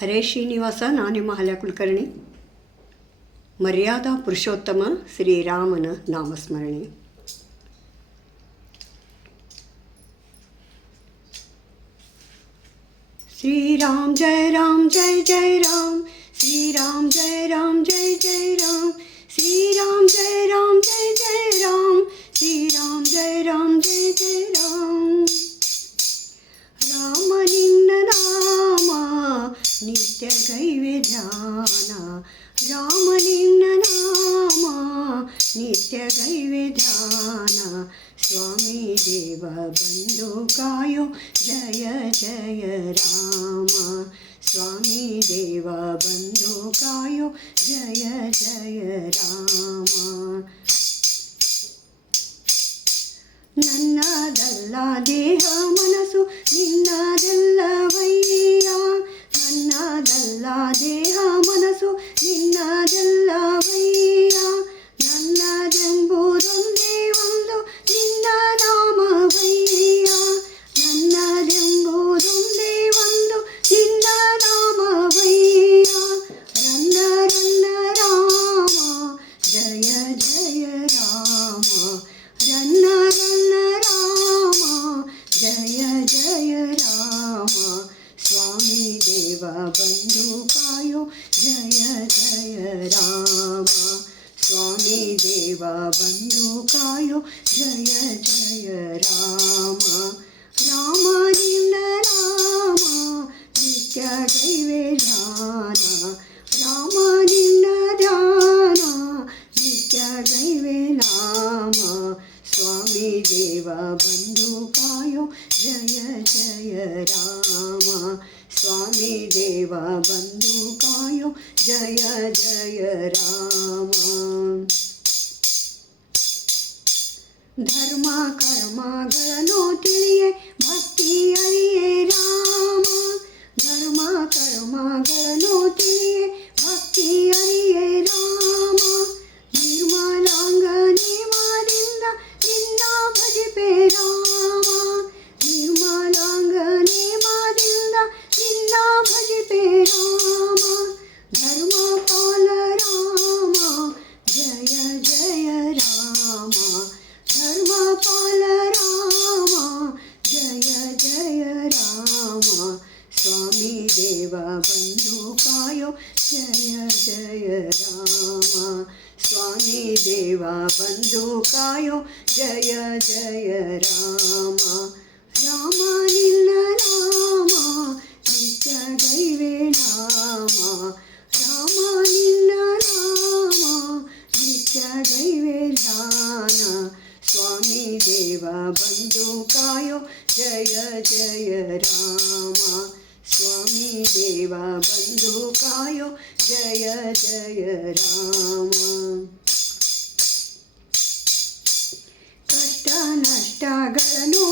हरे श्रीनिवास नाने महाल्या कुलकर्णी मर्यादा पुरुषोत्तम श्रीरामन नामस्मरणे। श्री राम जय राम जय जय राम। श्री राम जय राम जय जय राम। श्री राम जय राम जय जय राम। श्री राम जय राम जय जय ध्यान रामलिङ्गनामा नित्यदैवध्यान स्वामी देव बन्धुकायो जय जय राम स्वामी देव बन्धुकायो जय जय राम नन्नदल्ल देह मनसु बंधु पायो। जय जय राम। स्वामी देवा देवबन्धुका जय रामा स्वामी देवा बन्धु कायो जय जय रामा ಧರ್ಮ ಕರ್ಮಗಳನ್ನು ತಿಳಿಯೇ ಭಕ್ತಿ ಅರಿಯೇ ರಾಮ ಧರ್ಮ ಕರ್ಮಗಳ రామ ధర్మపాల రామ జయ జయ రామ. స్వామి దేవ బంధుకాయో జయ జయ రామ. స్వామి దేవ బంధుకాయో జయ జయ రామ. ದೈವೇ ಧ್ಯಾನ ಸ್ವಾಮಿ ದೇವ ಬಂದು ಕಾಯೋ ಜಯ ಜಯ ರಾಮ ಸ್ವಾಮಿ ದೇವ ಬಂದು ಕಾಯೋ ಜಯ ಜಯ ರಾಮ ಕಷ್ಟ ನಷ್ಟಗಳನ್ನು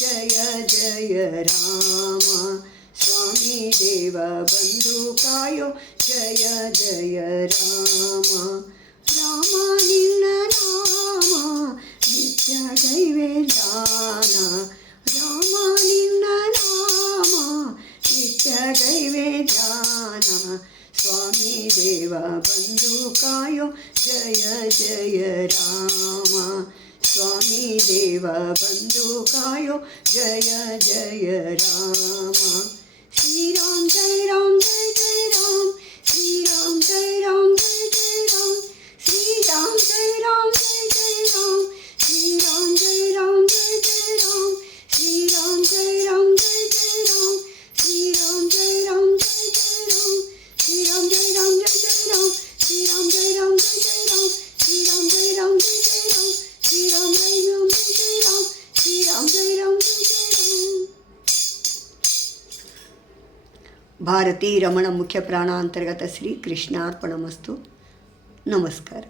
ಜಯ ಜಯ ರಾಮ ಸ್ವಾಮಿ ದೇವ ಬಂದು ಕಾಯೋ ಜಯ ಜಯ ರಾಮ ರಾಮ ನಿನ್ನ ನಾಮ ನಿತ್ಯ ಗೈವೇ ಧ್ಯಾನ ರಾಮ ನಿನ್ನ ನಾಮ ನಿತ್ಯ ಗೈವೇ ಧ್ಯಾನ ಸ್ವಾಮಿ ದೇವ ಬಂದು ಕಾಯೋ ಜಯ ಜಯ ರಾಮ स्वामी देव बंधु कायो जय जय रामा। ಭಾರತೀ ರಮಣ ಮುಖ್ಯ ಪ್ರಾಣ ಅಂತರ್ಗತ ಶ್ರೀ ಕೃಷ್ಣಾರ್ಪಣಮಸ್ತು. ನಮಸ್ಕಾರ.